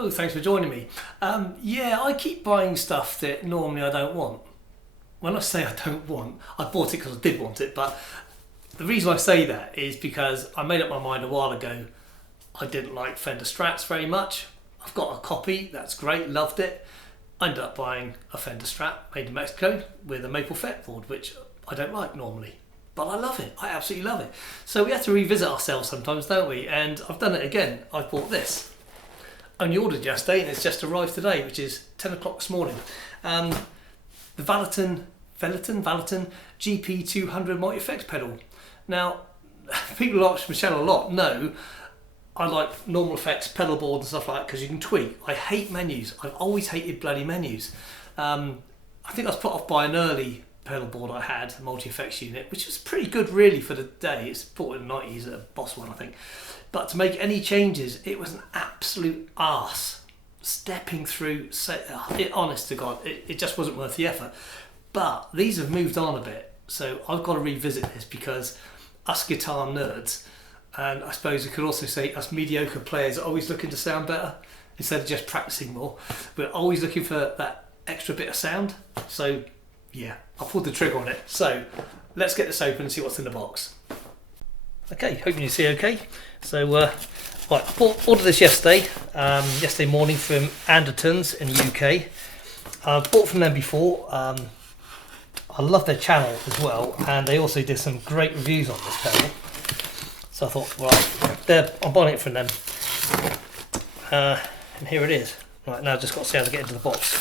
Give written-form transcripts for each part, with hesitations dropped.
Hello, thanks for joining me. Yeah, I keep buying stuff that normally I don't want. When I say I don't want, I bought it because I did want it, but the reason I say that is because I made up my mind a while ago. I didn't like Fender Strats very much. I've got a copy, that's great, loved it. I ended up buying a Fender Strat made in Mexico with a maple fretboard, which I don't like normally. But I love it, I absolutely love it. So we have to revisit ourselves sometimes, don't we? And I've done it again. I bought this. Only ordered yesterday and it's just arrived today, which is 10 o'clock this morning. The Valeton GP200 multi-effects pedal. Now, people ask Michelle a lot. No, I like normal effects, pedal board and stuff like that because you can tweak. I hate menus. I've always hated bloody menus. I think I was put off by an early pedal board I had, a multi-effects unit, which was pretty good really for the day. It's bought in the 90s at a Boss one, I think. But to make any changes, it was an absolute arse. Stepping through, honest to God, it just wasn't worth the effort. But these have moved on a bit, so I've got to revisit this because us guitar nerds, and I suppose you could also say us mediocre players, are always looking to sound better instead of just practicing more. We're always looking for that extra bit of sound. So yeah, I pulled the trigger on it. So let's get this open and see what's in the box. Okay, hoping you see okay. So, right, I ordered this yesterday morning from Andertons in the UK. I've bought from them before. I love their channel as well, and they also did some great reviews on this pedal. So I thought, right, I'm buying it from them. And here it is. Right, now I've just got to see how to get into the box.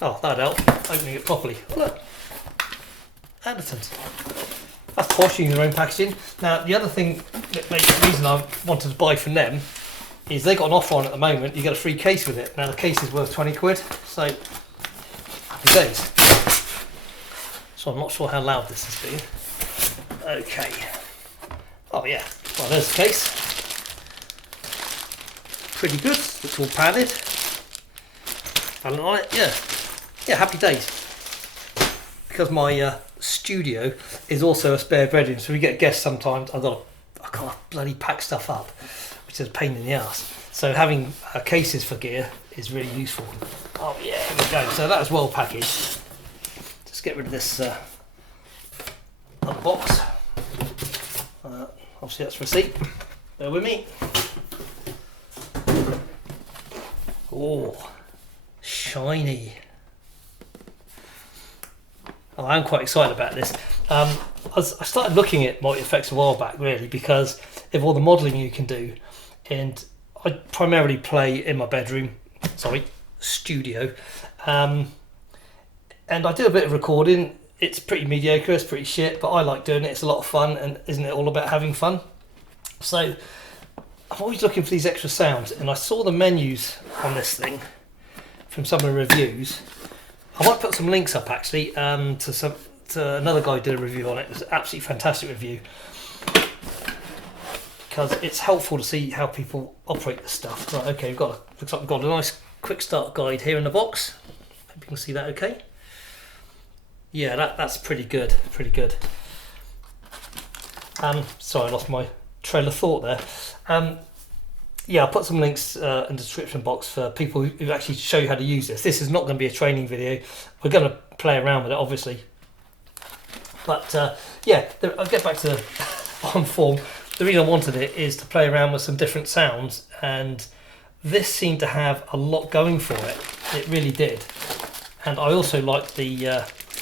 Oh, that'll help, opening it properly. Look, Andertons. That's posh, using their own packaging. Now, the other thing that makes the reason I wanted to buy from them is they got an offer on at the moment. You get a free case with it. Now, the case is worth 20 quid, so happy days. So I'm not sure how loud this has been. Okay. Oh yeah. Well, there's the case. Pretty good. It's all padded. And on it, yeah, happy days. Because my studio is also a spare bedroom, so we get guests sometimes. I can't bloody pack stuff up, which is a pain in the ass. So having cases for gear is really useful. Oh yeah, here we go. So that is well packaged. Just get rid of this other box. Obviously that's receipt. Bear with me. Oh, shiny. Oh, I'm quite excited about this. I started looking at multi-effects a while back, really, because of all the modelling you can do. And I primarily play in my bedroom, studio. And I do a bit of recording. It's pretty mediocre, it's pretty shit, but I like doing it. It's a lot of fun, and isn't it all about having fun? So I'm always looking for these extra sounds, and I saw the menus on this thing from some of the reviews. I might put some links up actually to another guy who did a review on it. It was an absolutely fantastic review because it's helpful to see how people operate this stuff. Right, okay, looks like we've got a nice quick start guide here in the box. Hope you can see that okay. Yeah, that's pretty good, Sorry, I lost my trail of thought there. Yeah, I'll put some links in the description box for people who actually show you how to use this. This is not going to be a training video. We're going to play around with it, obviously. But yeah, I'll get back to on form. The reason I wanted it is to play around with some different sounds, and this seemed to have a lot going for it. It really did. And I also like the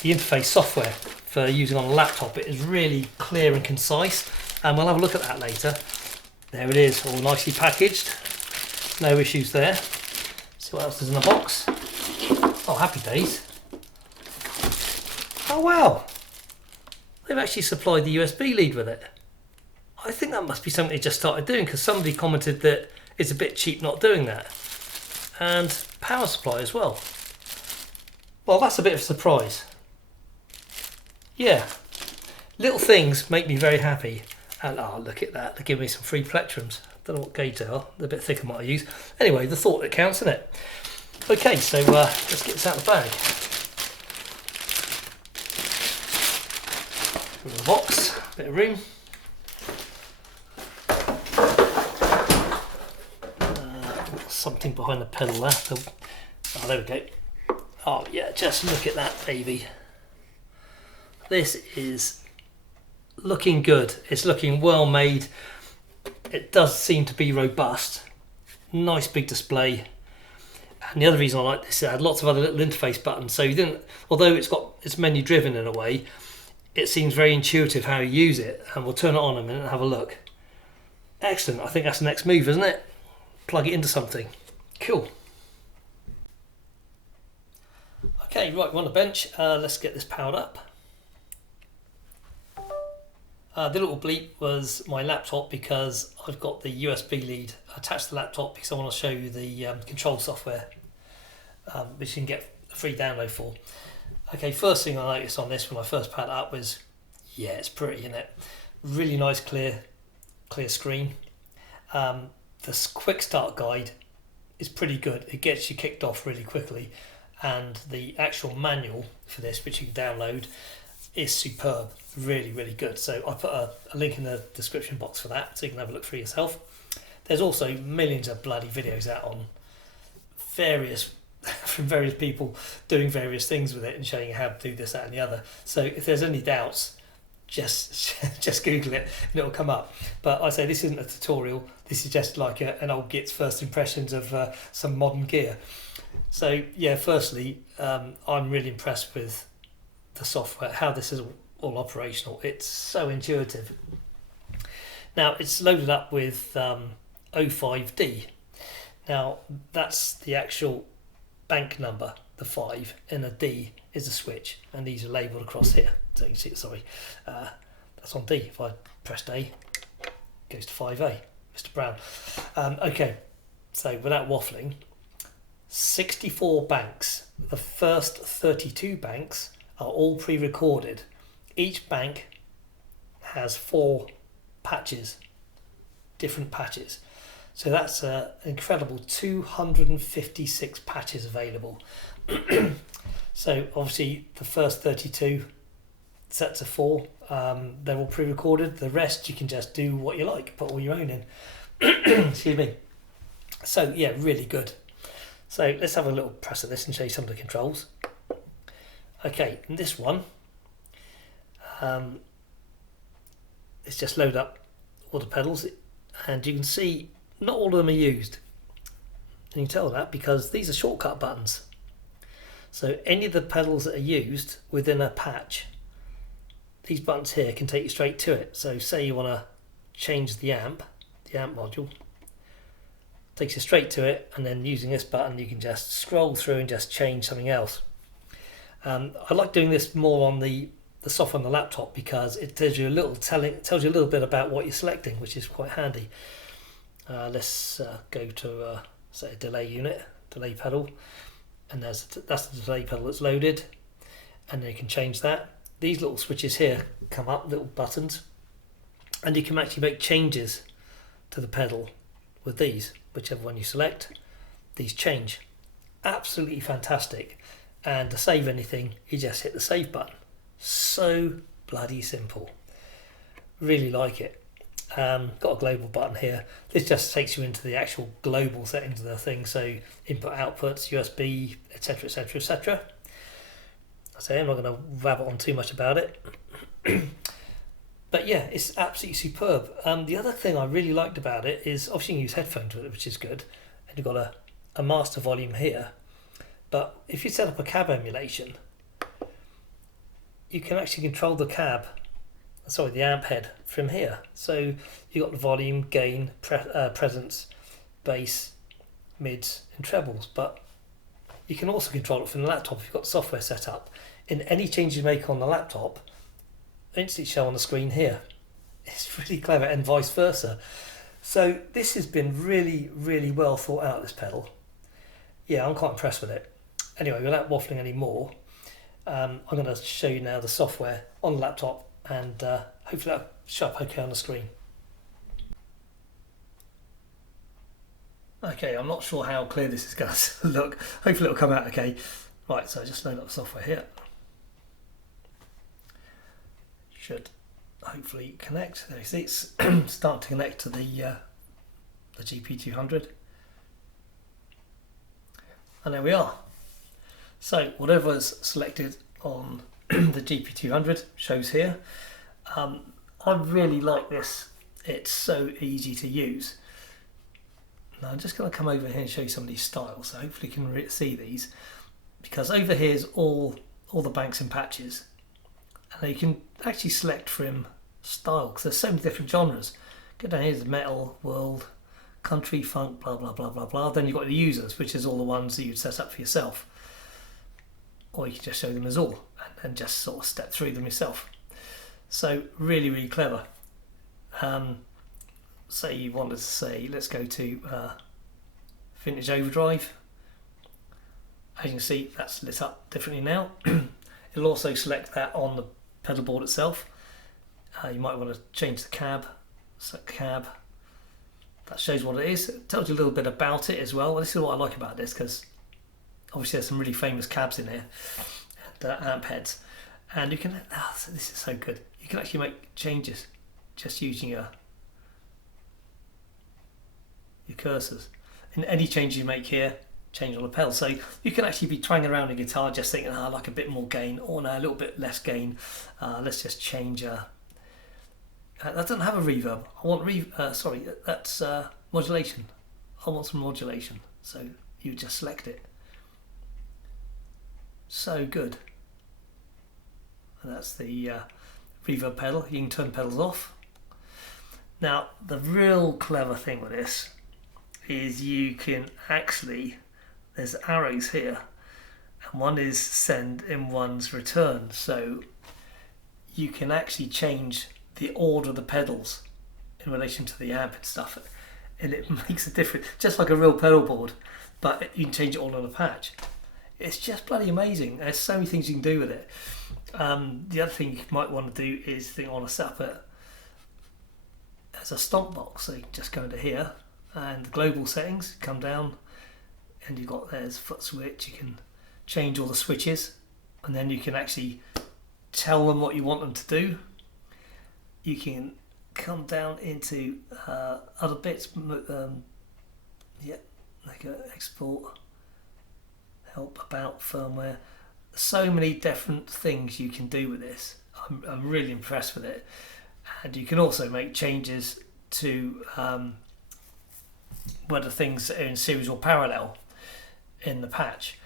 interface software for using on a laptop. It is really clear and concise, and we'll have a look at that later. There it is, all nicely packaged. No issues there. See what else is in the box. Oh, happy days. Oh wow. They've actually supplied the USB lead with it. I think that must be something they just started doing, because somebody commented that it's a bit cheap not doing that. And power supply as well. Well, that's a bit of a surprise. Yeah. Little things make me very happy. And oh, look at that, they give me some free plectrums. Don't know what gauge they are, they're a bit thicker than what I use. Anyway, the thought that counts, isn't it? Okay, so let's get this out of the bag. Put it in the box, bit of room. Something behind the pedal there. Oh, there we go. Oh yeah, just look at that baby. This is looking good. It's looking well made. It does seem to be robust. Nice big display. And the other reason I like this is it had lots of other little interface buttons. So you didn't, although it's menu driven in a way, it seems very intuitive how you use it. And we'll turn it on in a minute and have a look. Excellent. I think that's the next move, isn't it? Plug it into something. Cool. Okay, right, we're on the bench. Let's get this powered up. The little bleep was my laptop because I've got the USB lead attached to the laptop because I want to show you the control software, which you can get a free download for. Okay, first thing I noticed on this when I first powered it up was, yeah, it's pretty, isn't it? Really nice, clear screen. The quick start guide is pretty good. It gets you kicked off really quickly, and the actual manual for this, which you can download, is superb. Really, really good. So I put a link in the description box for that, so you can have a look for yourself. There's also millions of bloody videos out on from various people doing various things with it and showing you how to do this, that, and the other. So if there's any doubts, just Google it and it'll come up. But I say this isn't a tutorial. This is just like an old Git's first impressions of some modern gear. So yeah, firstly, I'm really impressed with the software, how this is all operational. It's so intuitive. Now it's loaded up with 05D. Now that's the actual bank number, the 5, and a D is a switch, and these are labelled across here. So you can see, sorry, that's on D. If I pressed A, it goes to 5A, Mr. Brown. Okay, so without waffling, 64 banks. The first 32 banks are all pre-recorded. Each bank has 4 patches, different patches. So that's an incredible 256 patches available. So obviously the first 32 sets of 4, they're all pre-recorded. The rest you can just do what you like, put all your own in. Excuse me. So yeah, really good. So let's have a little press of this and show you some of the controls. Okay, and this one, it's just load up all the pedals, and you can see not all of them are used. And you can tell that because these are shortcut buttons. So any of the pedals that are used within a patch, these buttons here can take you straight to it. So say you want to change the amp module, takes you straight to it, and then using this button you can just scroll through and just change something else. I like doing this more on the software on the laptop because it tells you a little bit about what you're selecting, which is quite handy. Let's go to say a delay pedal, and that's the delay pedal that's loaded, and then you can change that. These little switches here come up, little buttons, and you can actually make changes to the pedal with these. Whichever one you select, these change. Absolutely fantastic. And to save anything, you just hit the save button. So bloody simple. Really like it. Got a global button here. This just takes you into the actual global settings of the thing. So input, outputs, USB, etc, etc, etc. I'm not going to rabbit on too much about it. But yeah, it's absolutely superb. The other thing I really liked about it is obviously you can use headphones with it, which is good. And you've got a master volume here. But if you set up a cab emulation, you can actually control the amp head from here. So you've got the volume, gain, presence, bass, mids and trebles. But you can also control it from the laptop if you've got software set up. In any change you make on the laptop, instantly show on the screen here. It's really clever, and vice versa. So this has been really, really well thought out, this pedal. Yeah, I'm quite impressed with it. Anyway, without waffling any more, I'm going to show you now the software on the laptop, and hopefully that'll show up okay on the screen. Okay, I'm not sure how clear this is going to look. Hopefully it'll come out okay. Right, so just load up the software here. Should hopefully connect. There you see it's start to connect to the GP200. And there we are. So whatever's selected on the GP200 shows here. I really like this. It's so easy to use. Now I'm just going to come over here and show you some of these styles, so hopefully you can see these, because over here is all the banks and patches, and you can actually select from style, because there's so many different genres. Go down here, metal, world, country, funk, blah blah blah blah blah. Then you've got the users, which is all the ones that you'd set up for yourself, or you can just show them as all and just sort of step through them yourself. So really clever. Say you wanted to say, let's go to vintage overdrive. As you can see, that's lit up differently now. It'll also select that on the pedal board itself. You might want to change the cab. Select cab. That shows what it is. It tells you a little bit about it as well. This is what I like about this, because obviously there's some really famous cabs in here and amp heads, and you can. This is so good. You can actually make changes just using your cursors. And any change you make here, change on the pedal. So you can actually be twanging around a guitar, just thinking, I like a bit more gain, or no, a little bit less gain. Let's just change. That doesn't have a reverb. I want sorry, that's modulation. I want some modulation. So you just select it. So good. And that's the reverb pedal. You can turn the pedals off. Now the real clever thing with this is you can actually, there's arrows here, and one is send and one's return, so you can actually change the order of the pedals in relation to the amp and stuff, and it makes a difference, just like a real pedal board, but you can change it all on a patch. It's just bloody amazing. There's so many things you can do with it. The other thing you might want to do is think, I want to set up it as a stomp box, so you can just go into here and the global settings, come down, and you've got, there's foot switch. You can change all the switches, and then you can actually tell them what you want them to do. You can come down into other bits, yeah, like export, help, about, firmware. So many different things you can do with this. I'm really impressed with it. And you can also make changes to whether things are in series or parallel in the patch.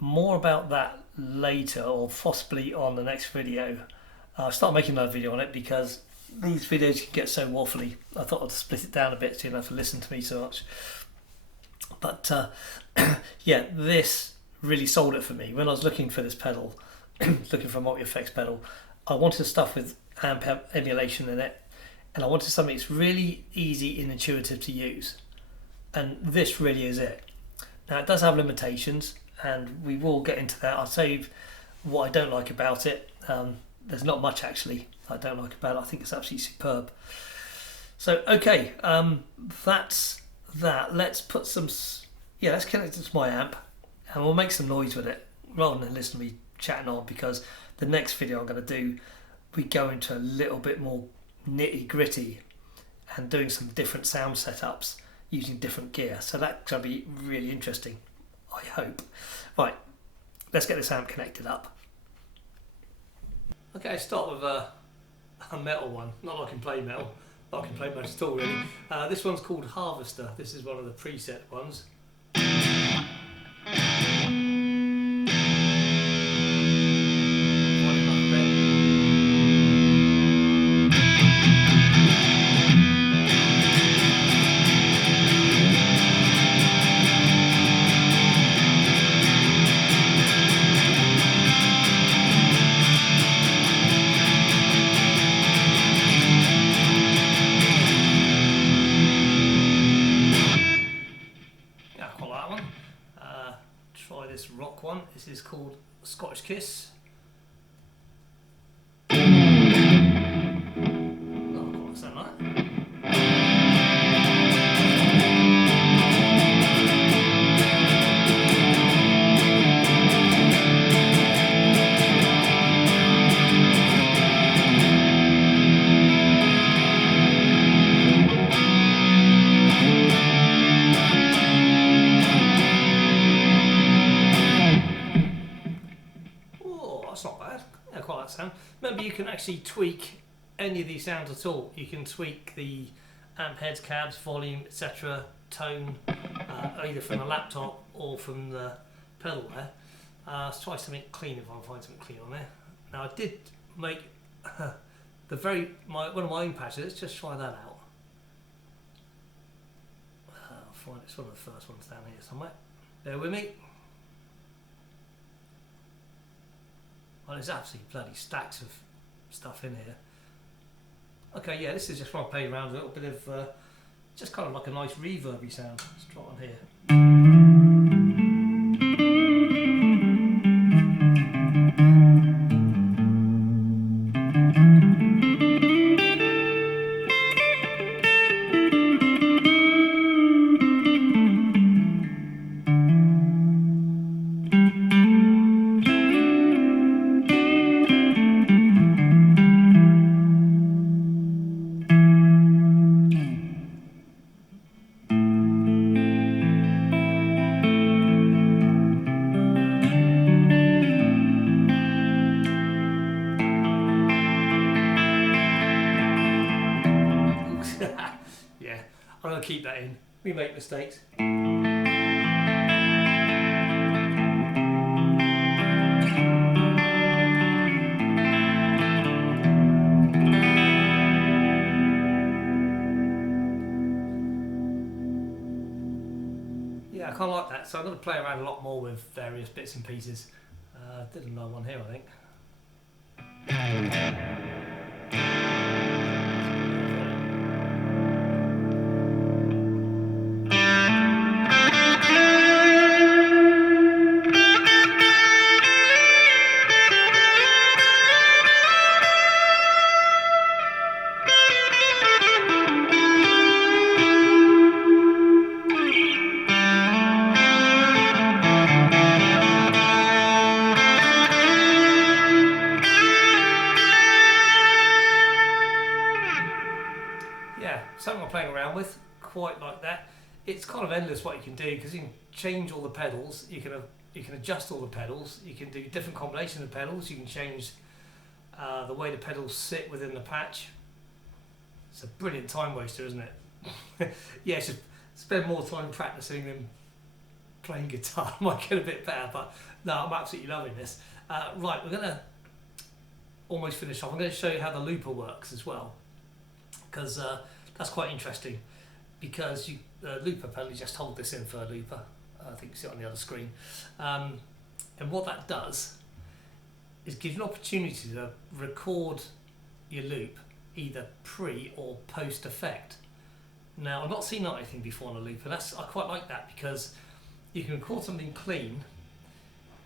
More about that later, or possibly on the next video. I'll start making another video on it, because these videos can get so waffly. I thought I'd split it down a bit so you don't have to listen to me so much. But yeah, this really sold it for me. When I was looking for this pedal, looking for a multi-effects pedal, I wanted stuff with amp emulation in it, and I wanted something that's really easy and intuitive to use, and this really is it. Now it does have limitations, and we will get into that. I'll say what I don't like about it. There's not much actually I don't like about it. I think it's absolutely superb. So okay, that's that. Let's put some, let's connect it to my amp, and we'll make some noise with it rather than listen to me chatting on, because the next video I'm going to do, we go into a little bit more nitty gritty and doing some different sound setups using different gear. So that's going to be really interesting, I hope. Right, let's get this amp connected up. Okay, start with a metal one. Not that I can play metal, but I can play much at all really. This one's called Harvester. This is one of the preset ones. Try this rock one. This is called Scottish Kiss. Oh, quite sound like that. sound. Remember, you can actually tweak any of these sounds at all. You can tweak the amp heads, cabs, volume, etc., tone, either from the laptop or from the pedalware. Let's try something clean if I can find something clean on there. Now I did make one of my own patches. Let's just try that out. I'll find it's one of the first ones down here somewhere. Bear with me. Well, there's absolutely bloody stacks of stuff in here. Okay, yeah, this is just where I play around a little bit of, just kind of like a nice reverby sound. Let's try it on here. Yeah, I'm going to keep that in. We make mistakes. Yeah, I kind of like that, so I'm going to play around a lot more with various bits and pieces. Did another one here, I think. Yeah, something I'm playing around with, quite like that. It's kind of endless what you can do because you can change all the pedals, you can adjust all the pedals, you can do different combinations of pedals, you can change the way the pedals sit within the patch. It's a brilliant time waster, isn't it? Yeah, should spend more time practicing than playing guitar. Might get a bit better, but no, I'm absolutely loving this. Right, we're going to almost finish off. I'm going to show you how the looper works as well, because that's quite interesting, because the looper pedal, you just hold this in for a looper. I think you see it on the other screen. And what that does is gives you an opportunity to record your loop either pre or post effect. Now, I've not seen anything before on a looper. I quite like that, because you can record something clean,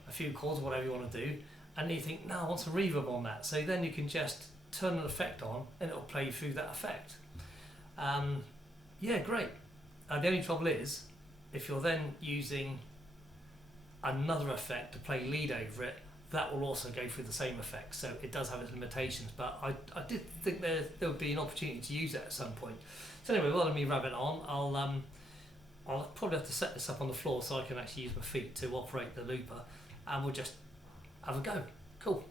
a few chords, whatever you want to do, and you think, no, I want some reverb on that. So then you can just turn an effect on and it'll play through that effect. Yeah, great. The only trouble is, if you're then using another effect to play lead over it, that will also go through the same effect. So it does have its limitations, but I did think there would be an opportunity to use that at some point. So anyway, rather than me rabbit on, I'll probably have to set this up on the floor so I can actually use my feet to operate the looper, and we'll just have a go. Cool.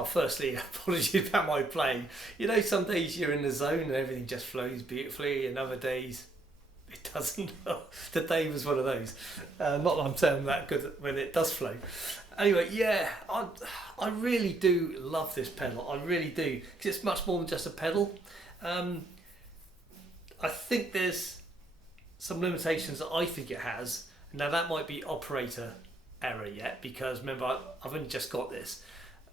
Well, firstly, apologies about my playing. You know, some days you're in the zone and everything just flows beautifully, and other days it doesn't. Today was one of those. Not that I'm saying that good when it does flow. Anyway, yeah, I really do love this pedal. I really do, because it's much more than just a pedal. I think there's some limitations that I think it has. Now that might be operator error yet, because remember I've only just got this.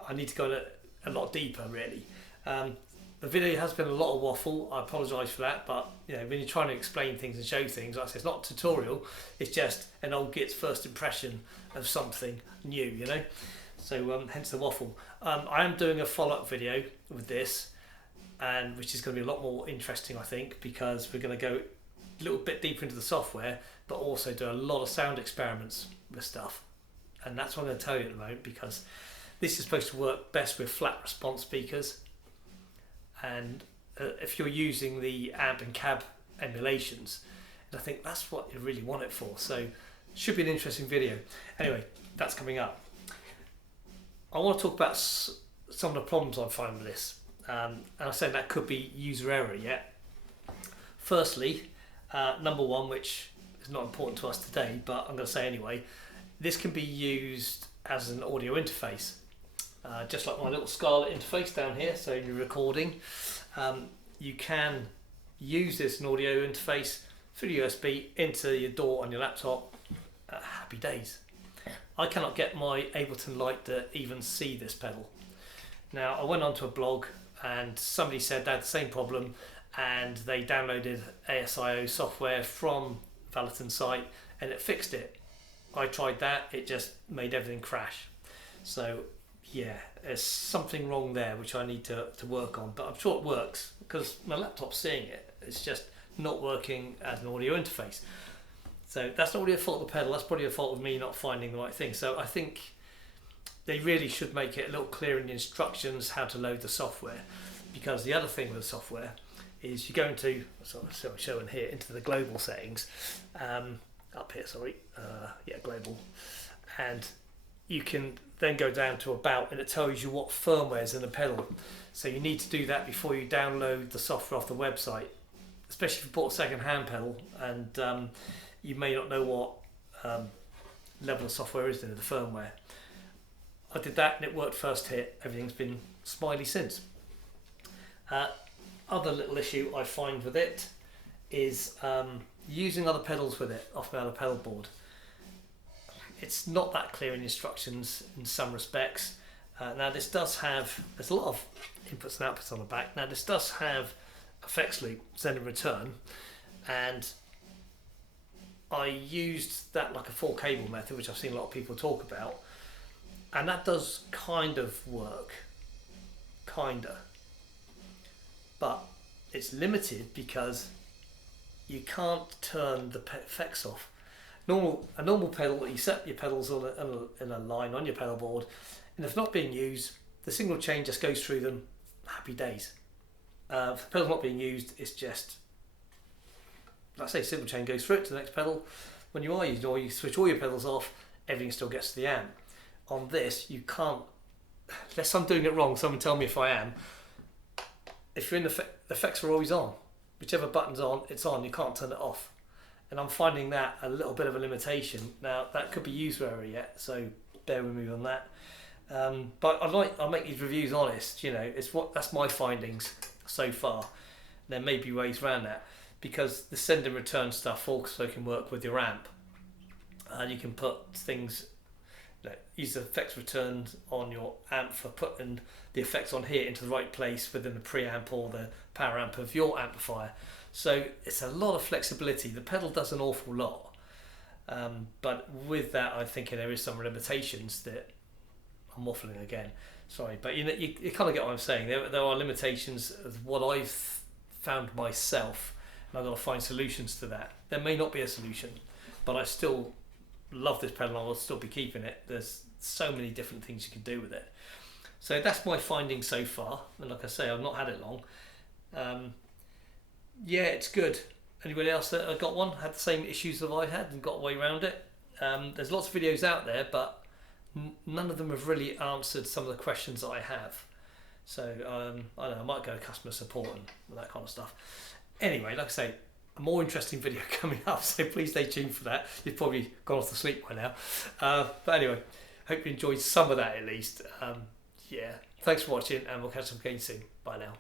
I need to go a lot deeper really. The video has been a lot of waffle. I apologise for that, but you know, when you're trying to explain things and show things, like I say, it's not a tutorial. It's just an old git's first impression of something new, you know. So hence the waffle. I am doing a follow-up video with this, and which is going to be a lot more interesting, I think, because we're going to go a little bit deeper into the software, but also do a lot of sound experiments with stuff. And that's what I'm going to tell you at the moment, because this is supposed to work best with flat response speakers. And if you're using the amp and cab emulations, and I think that's what you really want it for. So should be an interesting video. Anyway, that's coming up. I want to talk about some of the problems I find with this. And I said that could be user error yet. Firstly, number one, which is not important to us today, but I'm going to say anyway, this can be used as an audio interface. Just like my little Scarlett interface down here, so you're recording, you can use this as an audio interface through USB into your DAW on your laptop. Happy days. I cannot get my Ableton Lite to even see this pedal. Now I went onto a blog and somebody said they had the same problem, and they downloaded ASIO software from Valeton site and it fixed it. I tried that, it just made everything crash. So yeah, there's something wrong there which I need to work on, but I'm sure it works because my laptop's seeing it. It's just not working as an audio interface. So that's not really a fault of the pedal, that's probably a fault of me not finding the right thing. So I think they really should make it a little clearer in the instructions how to load the software, because the other thing with the software is you go into, so I'm showing here, into the global settings, up here, sorry, yeah, global, and you can then go down to about, and it tells you what firmware is in the pedal. So you need to do that before you download the software off the website, especially if you bought a second-hand pedal and you may not know what level of software is in the firmware. I did that and it worked first hit. Everything's been smiley since. Other little issue I find with it is using other pedals with it off my other pedal board. It's not that clear in instructions in some respects. Now this does have, there's a lot of inputs and outputs on the back. Now this does have effects loop, send and return, and I used that like a 4-cable method, which I've seen a lot of people talk about, and that does kind of work, kinda, but it's limited because you can't turn the effects off. A normal pedal, you set your pedals in a line on your pedal board, and if not being used, the signal chain just goes through them. Happy days. If the pedal's not being used, it's just, like I say, signal chain goes through it to the next pedal. When you are using, or you switch all your pedals off, everything still gets to the amp. On this, you can't, unless I'm doing it wrong, someone tell me if I am. If you're in the effects are always on. Whichever button's on, it's on, you can't turn it off. And I'm finding that a little bit of a limitation. Now that could be user error yet, so bear with me on that. But I'll make these reviews honest. You know, that's my findings so far. There may be ways around that, because the send and return stuff also can work with your amp. You can put things, use the effects returns on your amp for putting the effects on here into the right place within the preamp or the power amp of your amplifier. So it's a lot of flexibility. The pedal does an awful lot, but with that, I think there is some limitations that I'm waffling again. Sorry, but you kind of get what I'm saying. There are limitations of what I've found myself, and I've got to find solutions to that. There may not be a solution, but I still love this pedal. I will still be keeping it. There's so many different things you can do with it. So that's my finding so far. And like I say, I've not had it long. Yeah, it's good. Anybody else that got one had the same issues that I had and got a way around it? There's lots of videos out there, but none of them have really answered some of the questions that I have. So I don't know, I might go to customer support and that kind of stuff. Anyway, like I say, a more interesting video coming up, so please stay tuned for that. You've probably gone off to sleep by now. But anyway, hope you enjoyed some of that at least. Yeah, thanks for watching, and we'll catch up again soon. Bye now.